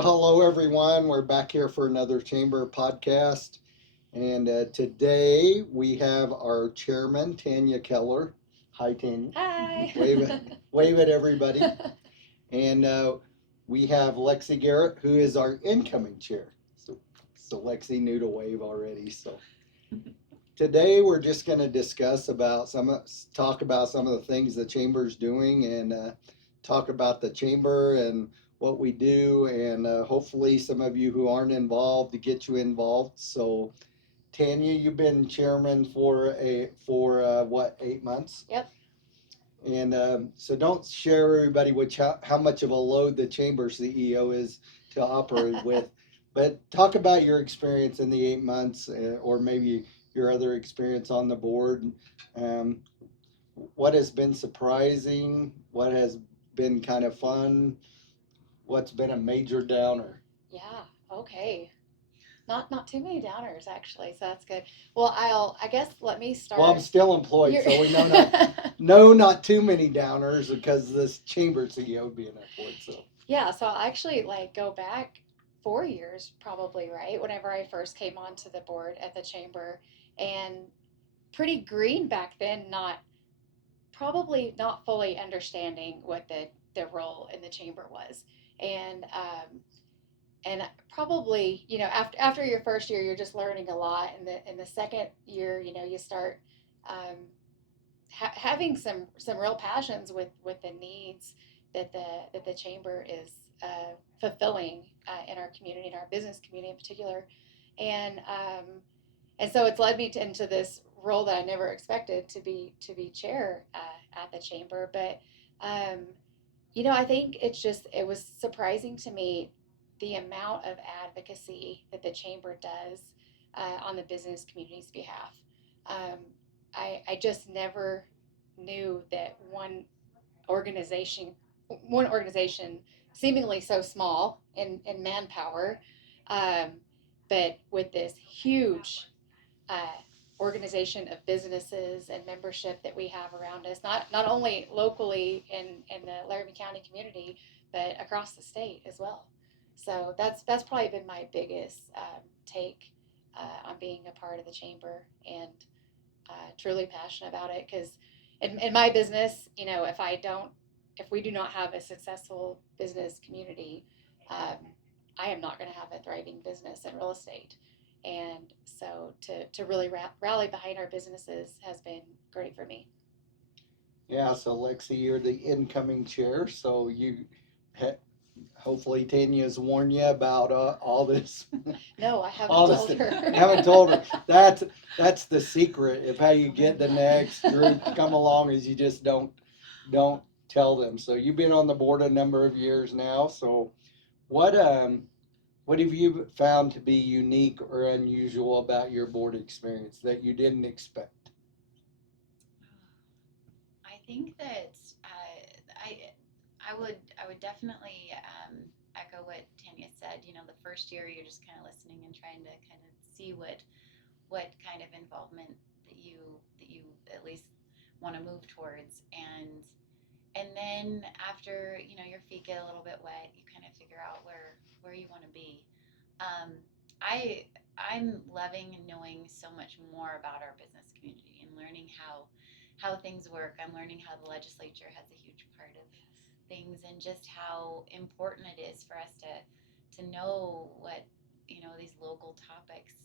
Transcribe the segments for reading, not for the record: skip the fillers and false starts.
So, hello everyone. We're back here for another Chamber podcast. And today we have our chairman, Tanya Keller. Hi, Tanya. Hi. Wave at everybody. And we have Lexie Garrett, who is our incoming chair. So Lexie knew to wave already. So today we're just going to talk about some of the things the chamber's doing, and talk about the chamber and what we do, and hopefully some of you who aren't involved to get you involved. So Tanya, you've been chairman for what, 8 months? Yep. And so don't share everybody how much of a load the chamber CEO is to operate with, but talk about your experience in the 8 months, or maybe your other experience on the board. Um, what has been surprising? What has been kind of fun? What's been a major downer? Yeah. Okay. Not too many downers actually, so that's good. Well, I guess let me start. Well, I'm still employed, You're- so we know not too many downers because this chamber CEO being employed. So Yeah, so I'll actually like go back 4 years probably, right? Whenever I first came onto the board at the chamber, and pretty green back then, probably not fully understanding what the role in the chamber was. And probably, after your first year you're just learning a lot, and the second year, you start um, having some real passions with the needs that the chamber is fulfilling in our community, in our business community in particular. And um, and so it's led me into this role that I never expected to be chair at the chamber. But um, I think it was surprising to me the amount of advocacy that the chamber does on the business community's behalf. Um, I just never knew that organization, one organization seemingly so small in manpower, um, but with this huge uh, organization of businesses and membership that we have around us, not only locally in the Laramie County community, but across the state as well. So that's probably been my biggest take on being a part of the chamber, and truly passionate about it, because in my business, if we do not have a successful business community, um, I am not going to have a thriving business in real estate. And so to really rally behind our businesses has been great for me. yeah, so Lexi, you're the incoming chair, so hopefully Tanya's warned you about all this. No, I haven't All this, told her. haven't told her. That's the secret. If how you get the next group to come along is you just don't tell them. So you've been on the board a number of years now. So what what have you found to be unique or unusual about your board experience that you didn't expect? I think that I would definitely echo what Tanya said. The first year you're just kind of listening and trying to kind of see what kind of involvement that you at least want to move towards, and then after your feet get a little bit wet, you kind of figure out where you want to be. Um, I I'm loving knowing so much more about our business community and learning how things work. I'm learning how the legislature has a huge part of things, and just how important it is for us to know what these local topics,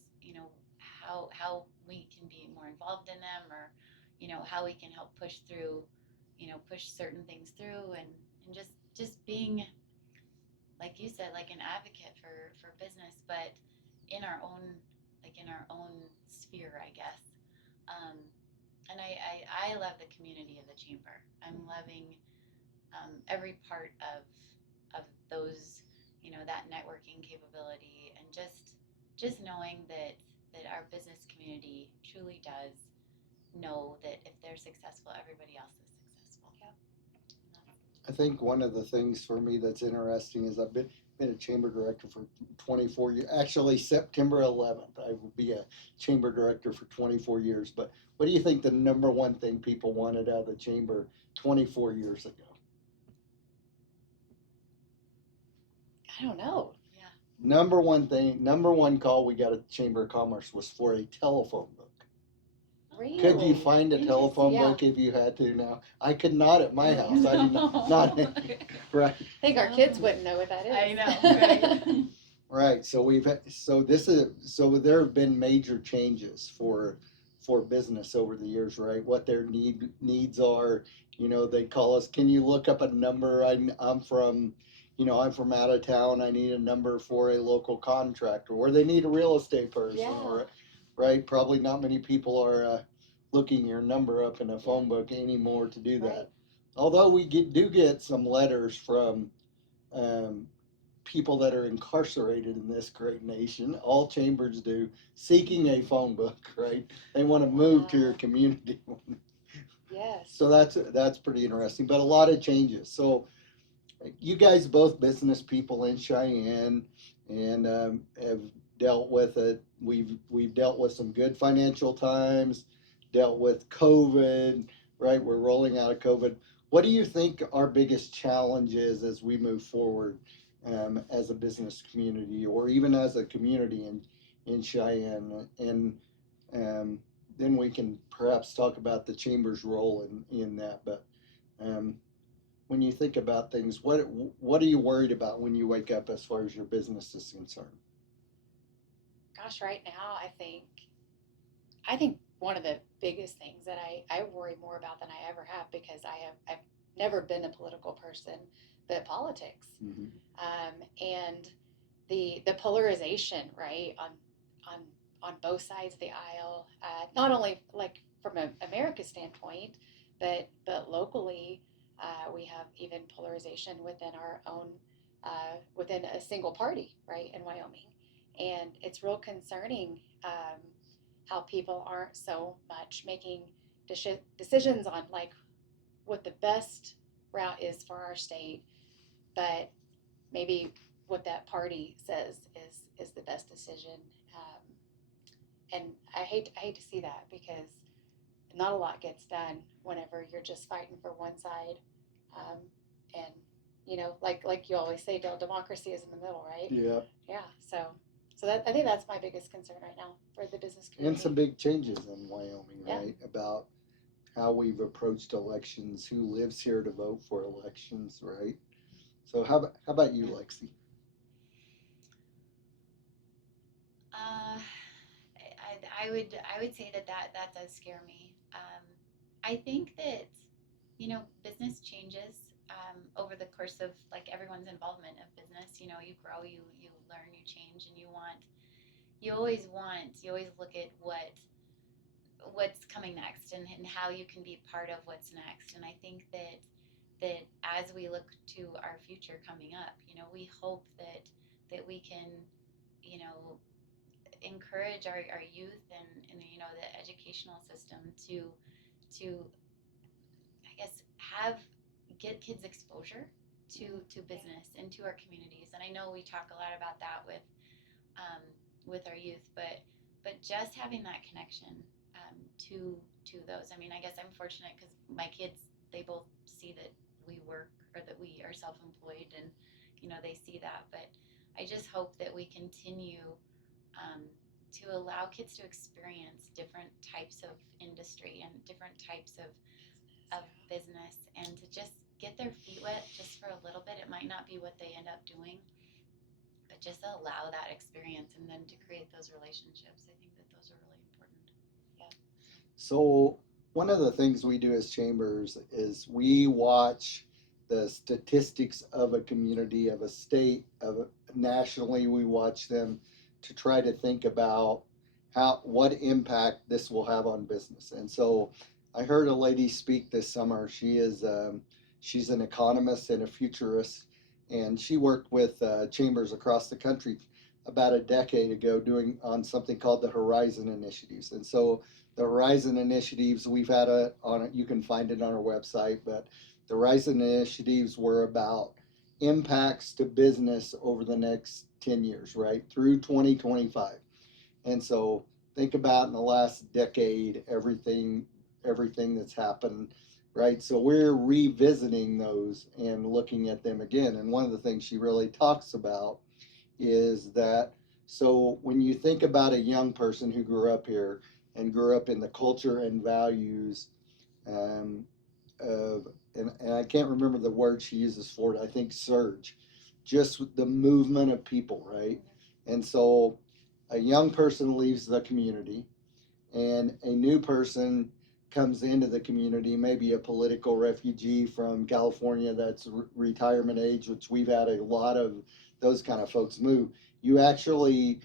how we can be more involved in them, or how we can help push certain things through, and just being, like you said, like an advocate for business, but in our own in our own sphere, I guess. Um, and I love the community of the chamber. I'm loving every part of those, that networking capability, and just knowing that our business community truly does know that if they're successful, everybody else is successful. Yeah. I think one of the things for me that's interesting is I've been a chamber director for 24 years. Actually, September 11th, I will be a chamber director for 24 years. But what do you think the number one thing people wanted out of the chamber 24 years ago? I don't know. number one call we got at the Chamber of Commerce was for a telephone book. Really? Could you find a telephone Yeah. book if you had to now? I could not at my Yeah. house. I do not right. I think our kids wouldn't know what that is. I know, right? Right. So there have been major changes for business over the years, right? What their needs are. You know, they call us, can you look up a number? I'm from, I'm from out of town. I need a number for a local contractor, or they need a real estate person, Yeah. or right. Probably not many people are looking your number up in a phone book anymore to do that. Right. Although we do get some letters from um, people that are incarcerated in this great nation, all chambers do, seeking a phone book, right? They want to move to your Wow. community. Yes. So that's pretty interesting, but a lot of changes. So you guys both business people in Cheyenne and have dealt with it. We've dealt with some good financial times, dealt with COVID, right? We're rolling out of COVID. What do you think our biggest challenge is as we move forward as a business community or even as a community in Cheyenne? And then we can perhaps talk about the chamber's role in that. But when you think about things, what are you worried about when you wake up as far as your business is concerned? Gosh, right now I think one of the biggest things that I worry more about than I ever have, because I've never been a political person, but politics. Mm-hmm. And the polarization, right, on both sides of the aisle, not only like from America's standpoint, but locally, we have even polarization within our own within a single party, right, in Wyoming, and it's real concerning how people aren't so much making decisions on like what the best route is for our state, but maybe what that party says is the best decision. And I hate to see that, because not a lot gets done whenever you're just fighting for one side. Um, and like you always say, Dale, democracy is in the middle, right? Yeah. Yeah. So that I think that's my biggest concern right now for the business And community. some big changes in Wyoming, Yeah. right? About how we've approached elections, who lives here to vote for elections, right? So how about you, Lexie? I would say that does scare me. I think that business changes over the course of like everyone's involvement of business. You grow, you learn, you change, and you always look at what's coming next, and how you can be part of what's next. And I think that as we look to our future coming up, we hope that we can, encourage our youth and the educational system to I guess get kids exposure to business and to our communities. And I know we talk a lot about that with our youth, but just having that connection to those. I mean, I guess I'm fortunate because my kids, they both see that we work, or that we are self-employed, and they see that. But I just hope that we continue to allow kids to experience different types of industry and different types of business, and to just get their feet wet just for a little bit. It might not be what they end up doing, but just allow that experience, and then to create those relationships. I think that those are really important. Yeah. So one of the things we do as chambers is we watch the statistics of a community, of a state, nationally. We watch them to try to think about what impact this will have on business. And so I heard a lady speak this summer. She's an economist and a futurist, and she worked with chambers across the country about a decade ago doing on something called the Horizon Initiatives. And so the Horizon Initiatives, we've had you can find it on our website, but the Horizon Initiatives were about impacts to business over the next 10 years, right? Through 2025. And so think about in the last decade, everything that's happened, right? So we're revisiting those and looking at them again. And one of the things she really talks about is that, so when you think about a young person who grew up here and grew up in the culture and values um, of, and I can't remember the word she uses for it, I think surge, just the movement of people, right? And so a young person leaves the community and a new person comes into the community, maybe a political refugee from California that's retirement age, which we've had a lot of those kind of folks move. You actually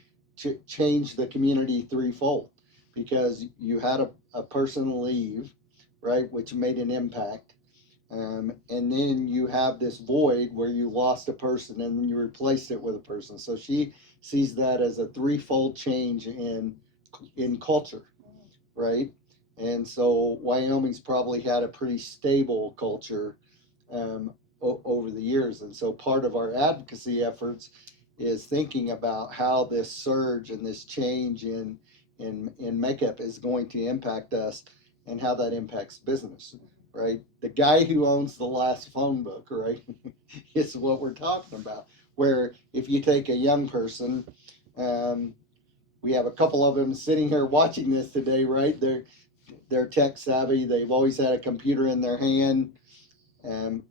change the community threefold because you had a person leave, right, which made an impact. And then you have this void where you lost a person and then you replaced it with a person. So she sees that as a threefold change in culture, right? And so Wyoming's probably had a pretty stable culture over the years. And so part of our advocacy efforts is thinking about how this surge and this change in makeup is going to impact us and how that impacts business, right? The guy who owns the last phone book, right, is what we're talking about. Where if you take a young person, um, we have a couple of them sitting here watching this today, right? They're tech savvy. They've always had a computer in their hand, and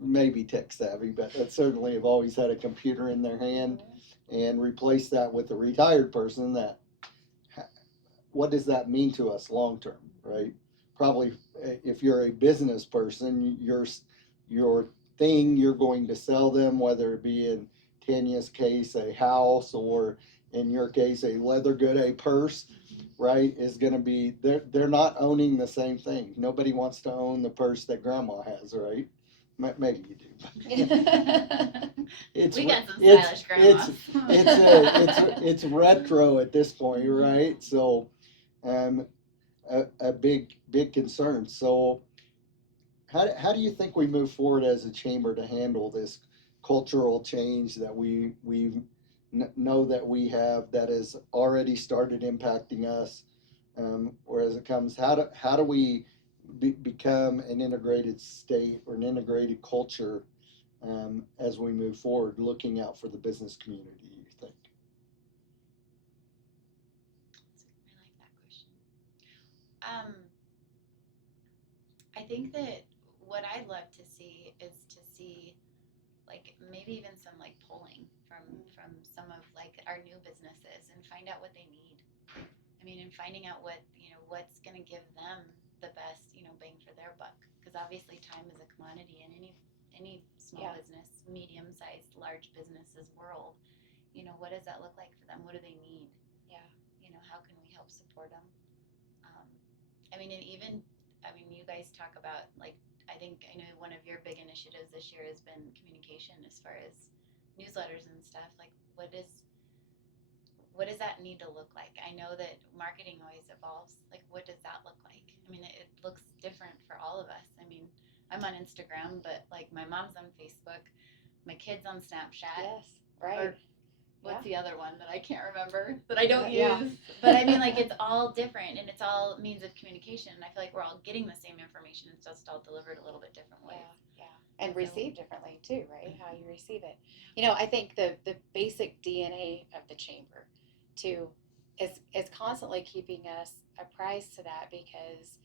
maybe tech savvy, but they certainly have always had a computer in their hand. And replace that with a retired person. That what does that mean to us long term, right? Probably, if you're a business person, your thing you're going to sell them, whether it be in Tanya's case a house or in your case a leather good, a purse, right, is going to be they're not owning the same thing. Nobody wants to own the purse that grandma has, right? Maybe you do. It's We got some it's stylish grandmas. it's retro at this point, right? So a big concern. So how do you think we move forward as a chamber to handle this cultural change that we know that we have that has already started impacting us? Whereas it comes, how do we become an integrated state or an integrated culture as we move forward, looking out for the business community, you think? I like that question. I think that what I'd love to see is to see like maybe even some like polling from some of like our new businesses and find out what they need. I mean, and finding out what what's going to give them the best bang for their buck. Because obviously, time is a commodity in any small business, medium sized, large businesses world. What does that look like for them? What do they need? Yeah. How can we help support them? I mean, and even you guys talk about like I know one of your big initiatives this year has been communication as far as newsletters and stuff. Like, what does that need to look like? I know that marketing always evolves. Like, what does that look like? I mean, it looks different for all of us. I mean, I'm on Instagram, but like my mom's on Facebook, my kid's on Snapchat. Yes, right. What's the other one that I can't remember that I don't Yeah. use? But I mean, like, it's all different and it's all means of communication. And I feel like we're all getting the same information. It's just all delivered a little bit different ways. Yeah. And received differently too, right? How you receive it. I think the basic DNA of the chamber too is constantly keeping us apprised to that, because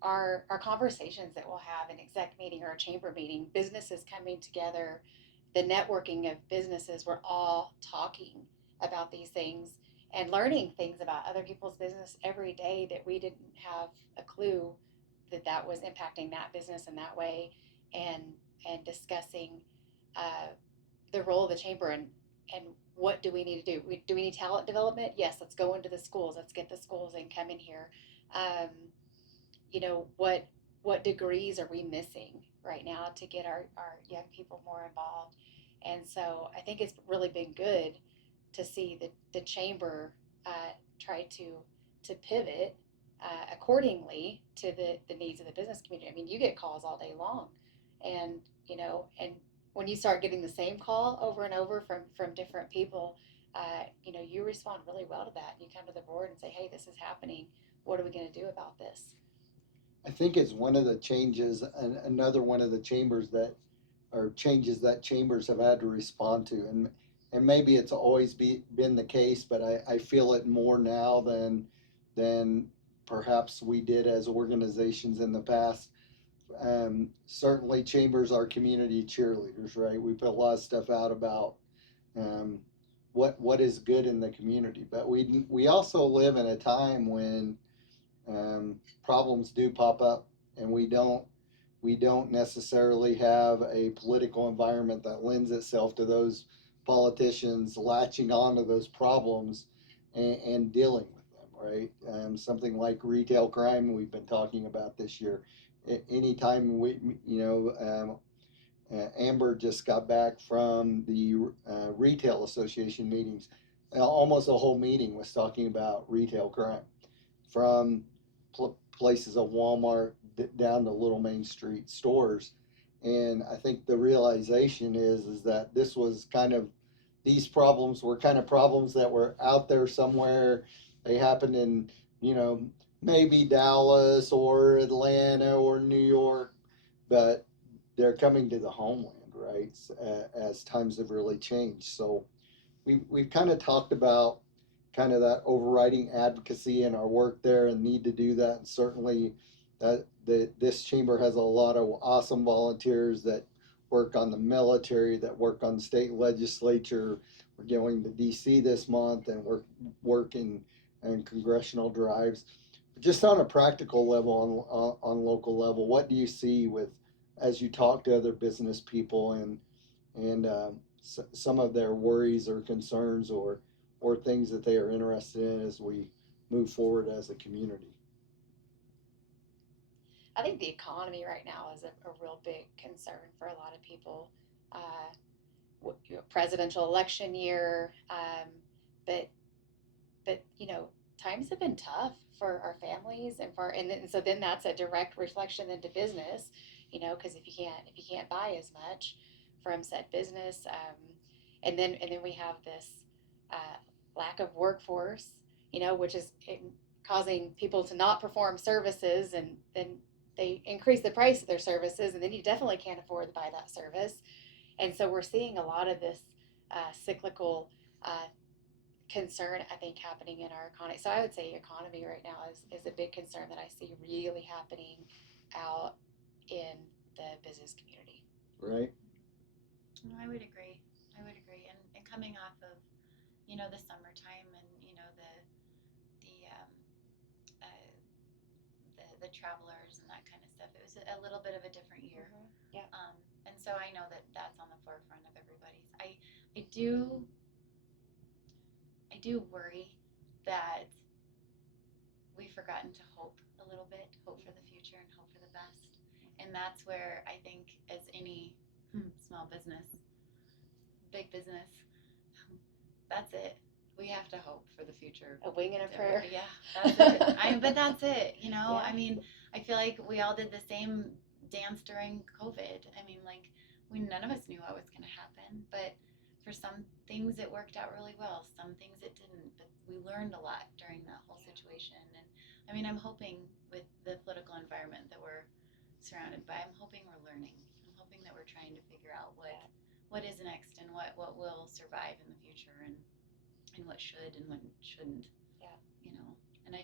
our conversations that we'll have in exec meeting or a chamber meeting, businesses coming together, the networking of businesses, we're all talking about these things and learning things about other people's business every day that we didn't have a clue that was impacting that business in that way, and discussing the role of the chamber and what do we need to do? Do we need talent development? Yes, let's go into the schools. Let's get the schools and come in here. What degrees are we missing right now to get our young people more involved? And so I think it's really been good to see the chamber try to pivot accordingly to the needs of the business community. I mean, you get calls all day long, and and when you start getting the same call over and over from different people, you respond really well to that. You come to the board and say, hey, this is happening. What are we going to do about this? I think it's one of the changes, and another one of the chambers that, or changes that chambers have had to respond to. And and maybe it's always been the case, but I feel it more now than perhaps we did as organizations in the past. Certainly chambers are community cheerleaders, right? We put a lot of stuff out about um, what is good in the community, but we also live in a time when problems do pop up, and we don't necessarily have a political environment that lends itself to those politicians latching onto those problems and dealing with them, right? Something like retail crime we've been talking about this year. Anytime Amber just got back from the retail association meetings. Almost the whole meeting was talking about retail crime, from places of Walmart down to little Main Street stores. And I think the realization is that this was kind of, these problems were kind of problems that were out there somewhere. They happened in, you know, maybe Dallas or Atlanta or New York, but they're coming to the homeland, right? As times have really changed. So we've kind of talked about kind of that overriding advocacy in our work there and need to do that. And certainly this chamber has a lot of awesome volunteers that work on the military, that work on the state legislature. We're going to DC this month, and we're working in congressional drives. Just on a practical level, on local level, what do you see with, as you talk to other business people and some of their worries or concerns or things that they are interested in as we move forward as a community? I think the economy right now is a real big concern for a lot of people. Presidential election year, but times have been tough for our families and so then that's a direct reflection into business, because if you can't buy as much from said business, and then we have this lack of workforce, which is causing people to not perform services, and then they increase the price of their services, and then you definitely can't afford to buy that service. And so we're seeing a lot of this cyclical concern, I think, happening in our economy. So I would say economy right now is a big concern that I see really happening out in the business community. Right. No, I would agree. And coming off of, the summertime and, the travelers and that kind of stuff, it was a little bit of a different year. Mm-hmm. Yeah. And so I know that that's on the forefront of everybody's. I do worry that we've forgotten to hope a little bit, hope for the future and hope for the best. And that's where I think, as any small business, big business, that's it. We have to hope for the future. A wing and a prayer. Yeah, that's it. But that's it. Yeah. I mean, I feel like we all did the same dance during COVID. I mean, like, none of us knew what was going to happen, but for some things it worked out really well. Some things it didn't, but we learned a lot during that whole situation. And I mean, I'm hoping with the political environment that we're surrounded by, I'm hoping we're learning. I'm hoping that we're trying to figure out what is next and what will survive in the future and what should and what shouldn't. Yeah. And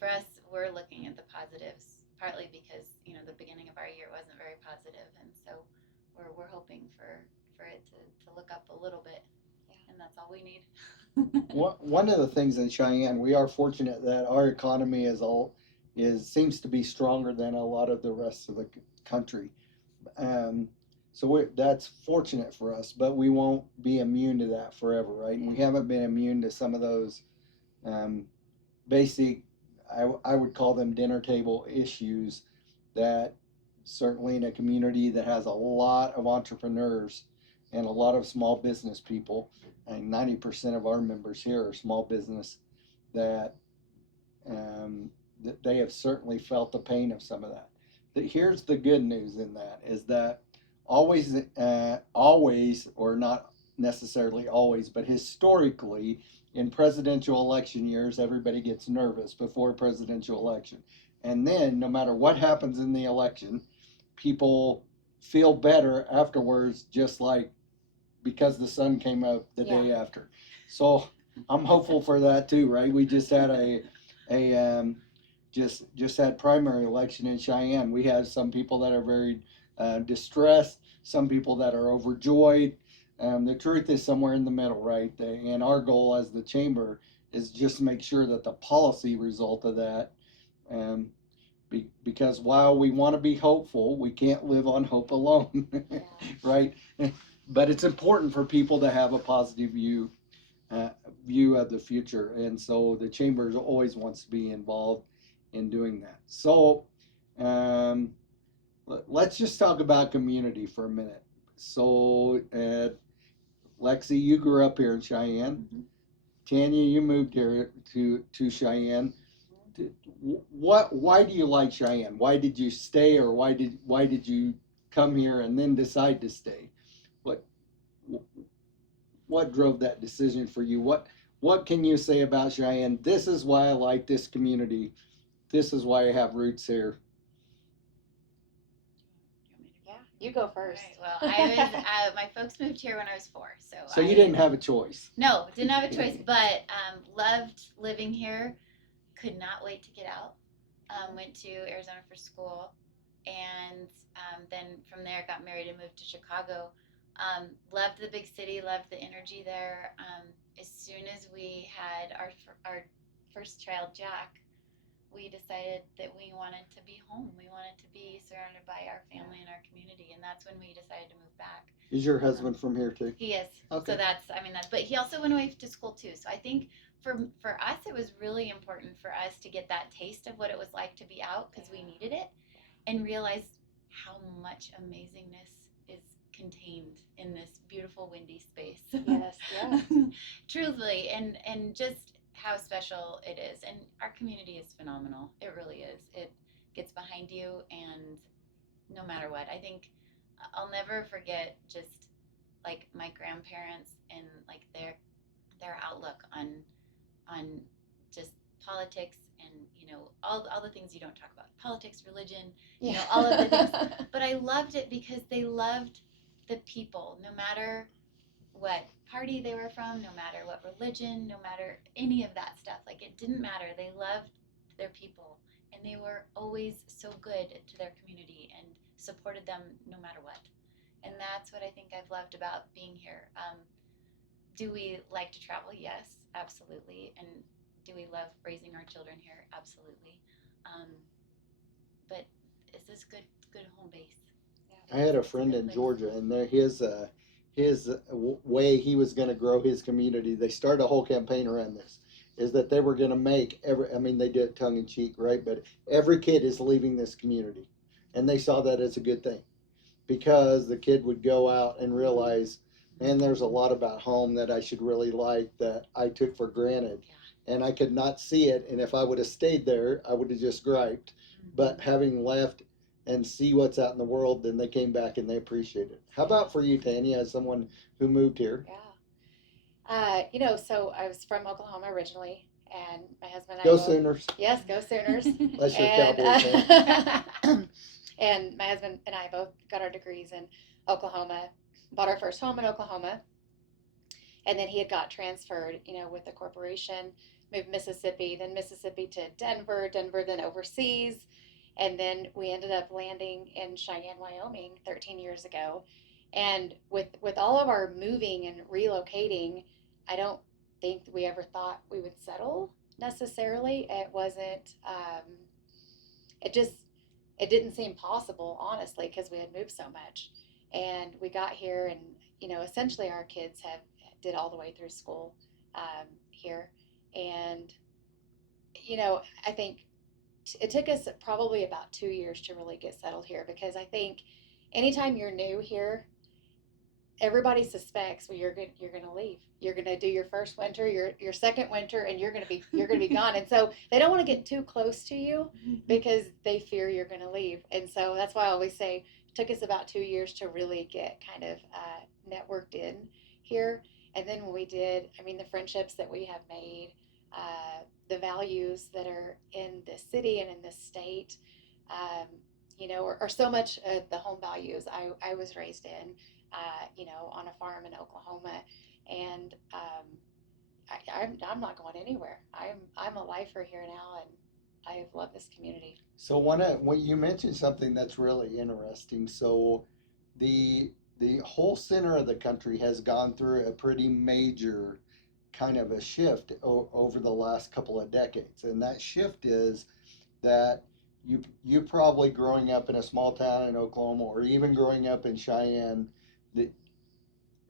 for us, we're looking at the positives, partly because, the beginning of our year wasn't very positive, and so we're hoping for it to look up a little bit. Yeah. And that's all we need. One of the things in Cheyenne, we are fortunate that our economy seems to be stronger than a lot of the rest of the country. So that's fortunate for us, but we won't be immune to that forever, right? And we haven't been immune to some of those basic, I would call them dinner table issues, that certainly in a community that has a lot of entrepreneurs and a lot of small business people, and 90% of our members here are small business, that they have certainly felt the pain of some of that. Here's the good news in that, is that always, or not necessarily always, but historically, in presidential election years, everybody gets nervous before a presidential election. And then, no matter what happens in the election, people feel better afterwards, just like because the sun came up the day Yeah. after. So I'm hopeful for that too, right? We just had just had primary election in Cheyenne. We have some people that are very distressed, some people that are overjoyed. The truth is somewhere in the middle, right? And our goal as the chamber is just make sure that the policy result of that, um, because while we want to be hopeful, we can't live on hope alone, Yeah. right? But it's important for people to have a positive uh, view of the future, and so the chamber always wants to be involved in doing that. So um, let's just talk about community for a minute. So Lexie, you grew up here in Cheyenne. Mhm. Tanya, you moved here to Cheyenne. Why do you like Cheyenne? Why did you stay, or why did you come here and then decide to stay? What what drove that decision for you? What can you say about Cheyenne? This is why I like this community. This is why I have roots here. Yeah, you go first. Right. Well, I was my folks moved here when I was 4, so So you I didn't have a choice. no didn't have a choice, but loved living here. Could not wait to get out. Went to Arizona for school, and then from there got married and moved to Chicago. Loved the big city, loved the energy there. As soon as we had our first child, Jack, we decided that we wanted to be home. We wanted to be surrounded by our family and our community, and that's when we decided to move back. Is your husband from here too? He is. Okay. So that's but he also went away to school too. So I think for us it was really important for us to get that taste of what it was like to be out because we needed it and realize how much amazingness is contained in this beautiful windy space. Yes, yeah. Truthfully, and just how special it is. And our community is phenomenal. It really is. It gets behind you, and no matter what, I think I'll never forget just like my grandparents and like their outlook on just politics and all the things you don't talk about, politics, religion, all of the things. But I loved it because they loved the people, no matter what party they were from, no matter what religion, no matter any of that stuff. Like it didn't matter. They loved their people, and they were always so good to their community and supported them no matter what. And that's what I think I've loved about being here. Do we like to travel? Yes, absolutely. And do we love raising our children here? Absolutely. But is this good home base? I had a friend in Georgia, and his way he was going to grow his community. They started a whole campaign around this. Is that they were going to make every. I mean, they did it tongue in cheek, right? But every kid is leaving this community, and they saw that as a good thing, because the kid would go out and realize, man, there's a lot about home that I should really like that I took for granted, and I could not see it. And if I would have stayed there, I would have just griped. But having left and see what's out in the world, then they came back and they appreciate it. How about for you, Tanya, as someone who moved here? Yeah. So I was from Oklahoma originally, and my husband and I Go both, Sooners. yes, go Sooners. Unless you're a And, Cowboys fan. and my husband and I both got our degrees in Oklahoma, bought our first home in Oklahoma, and then he had got transferred, with the corporation, moved Mississippi to Denver, then overseas, and then we ended up landing in Cheyenne, Wyoming 13 years ago. And with all of our moving and relocating, I don't think we ever thought we would settle necessarily. It wasn't, it didn't seem possible, honestly, because we had moved so much. And we got here, and, essentially our kids did all the way through school here. And, I think it took us probably about 2 years to really get settled here, because I think anytime you're new here, everybody suspects, well, you're going to leave. You're going to do your first winter, your second winter, and you're going to be gone. And so they don't want to get too close to you because they fear you're going to leave. And so that's why I always say it took us about 2 years to really get kind of networked in here. And then when we did, I mean, the friendships that we have made, the values that are in this city and in this state, are so much the home values I was raised in. on a farm in Oklahoma. And I'm not going anywhere. I'm a lifer here now, and I love this community. So when you mentioned something that's really interesting. So the the whole center of the country has gone through a pretty major kind of a shift over the last couple of decades, and that shift is that you probably growing up in a small town in Oklahoma or even growing up in Cheyenne, that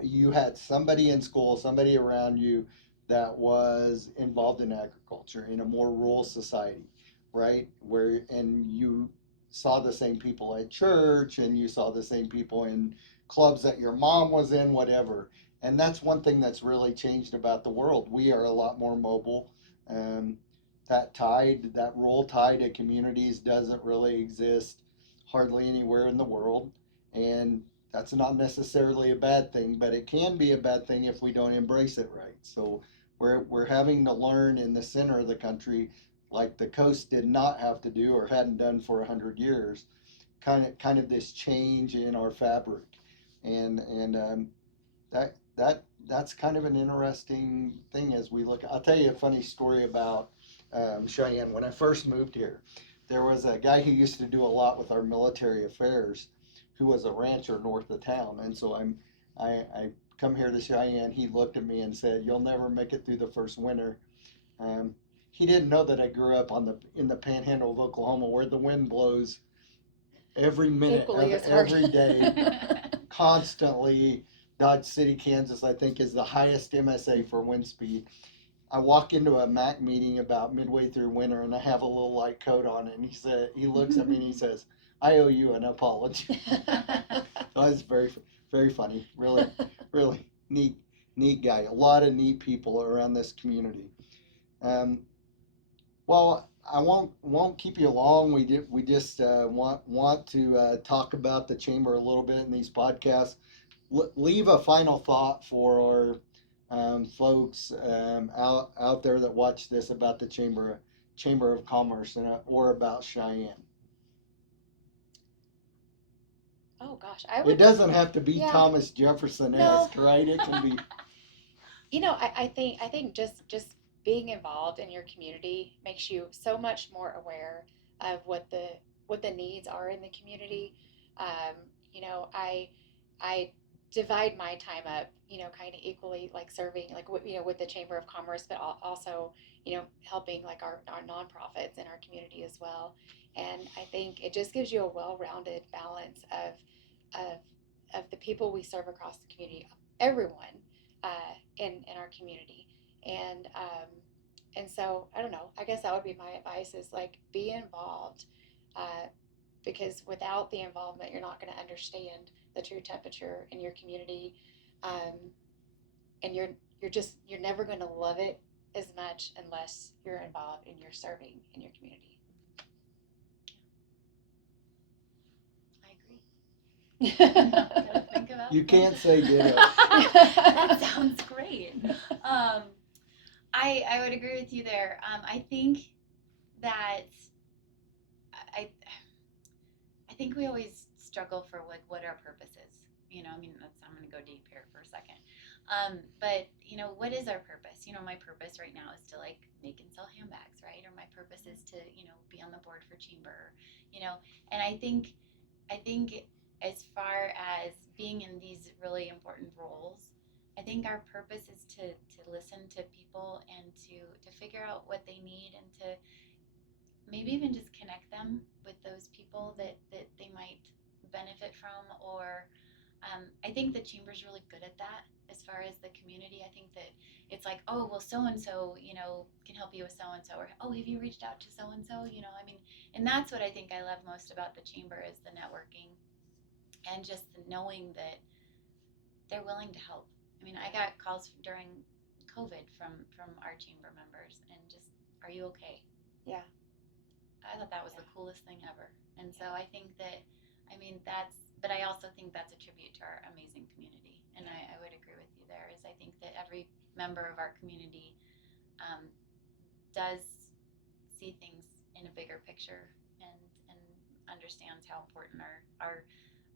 you had somebody in school, somebody around you that was involved in agriculture in a more rural society, right? Where and you saw the same people at church and you saw the same people in clubs that your mom was in, whatever. And that's one thing that's really changed about the world. We are a lot more mobile. Um, that rural tide of communities doesn't really exist hardly anywhere in the world. And that's not necessarily a bad thing, but it can be a bad thing if we don't embrace it right. So we're having to learn in the center of the country, like the coast did not have to do or hadn't done for 100 years, kind of this change in our fabric, and that's kind of an interesting thing as we look. I'll tell you a funny story about Cheyenne. When I first moved here, there was a guy who used to do a lot with our military affairs, who was a rancher north of town, and so I come here to Cheyenne. He looked at me and said, "You'll never make it through the first winter." Um, he didn't know that I grew up in the panhandle of Oklahoma, where the wind blows every minute Equally of as hard. every day, constantly. Dodge City, Kansas, I think, is the highest MSA for wind speed. I walk into a MAC meeting about midway through winter, and I have a little light coat on, and he looks at me and he says, "I owe you an apology." So it's very funny. Really, really neat guy. A lot of neat people around this community. Um, well, I won't keep you long. We just want to talk about the chamber a little bit in these podcasts. Leave a final thought for our folks out there that watch this about the Chamber of Commerce or about Cheyenne. Oh gosh, I It would. doesn't have to be Yeah. Thomas Jefferson-esque, right? It can be. I think just being involved in your community makes you so much more aware of what the needs are in the community. Um, I divide my time up, kind of equally, like serving, like with the Chamber of Commerce, but also, helping like our nonprofits in our community as well. And I think it just gives you a well-rounded balance of of the people we serve across the community, everyone in our community. And so I don't know. I guess that would be my advice: is like be involved, uh, because without the involvement, you're not going to understand the true temperature in your community, um, and you're never going to love it as much unless you're involved and you're serving in your community. Gotta think about You some- can't say ditto. That sounds great. I would agree with you there. I think that I think we always struggle for like what our purpose is. I'm going to go deep here for a second. But what is our purpose? My purpose right now is to like make and sell handbags, right? Or my purpose is to be on the board for chamber. And I think as far as being in these really important roles, I think our purpose is to listen to people and to figure out what they need, and to maybe even just connect them with those people that they might benefit from. Or I think the chamber's really good at that as far as the community. I think that it's like, oh, well, so and so, can help you with so and so, or oh, have you reached out to so and so? And that's what I think I love most about the chamber is the networking, and just knowing that they're willing to help. I got calls during COVID from our chamber members, and just, are you okay? Yeah. I thought that was the coolest thing ever. And so I think that, but I also think that's a tribute to our amazing community. And I would agree with you there, is I think that every member of our community does see things in a bigger picture, and understands how important our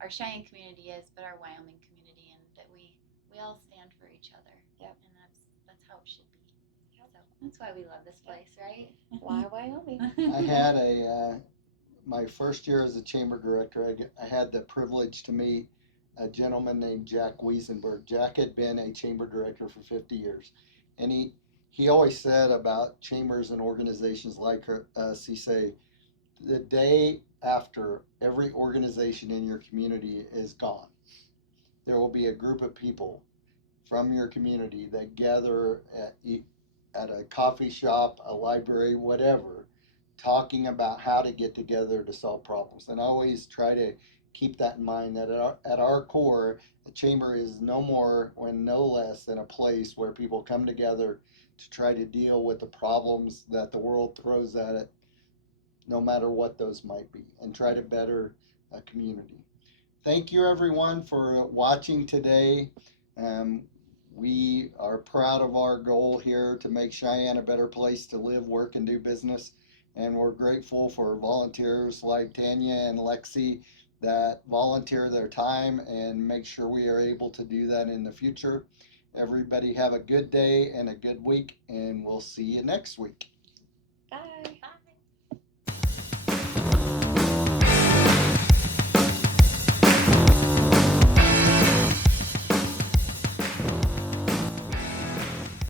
Cheyenne community is, but our Wyoming community that we all stand for each other. Yep. And that's how it should be. So that's why we love this place, right? Why Wyoming? I had my first year as a chamber director, I had the privilege to meet a gentleman named Jack Wiesenberg. Jack had been a chamber director for 50 years. And he always said about chambers and organizations like us, he say, the day after every organization in your community is gone, there will be a group of people from your community that gather at a coffee shop, a library, whatever, talking about how to get together to solve problems. And I always try to keep that in mind that at our core, the chamber is no more and no less than a place where people come together to try to deal with the problems that the world throws at it, no matter what those might be, and try to better a community. Thank you everyone for watching today. Um, we are proud of our goal here to make Cheyenne a better place to live, work, and do business. And we're grateful for volunteers like Tanya and Lexie that volunteer their time and make sure we are able to do that in the future. Everybody have a good day and a good week, and we'll see you next week.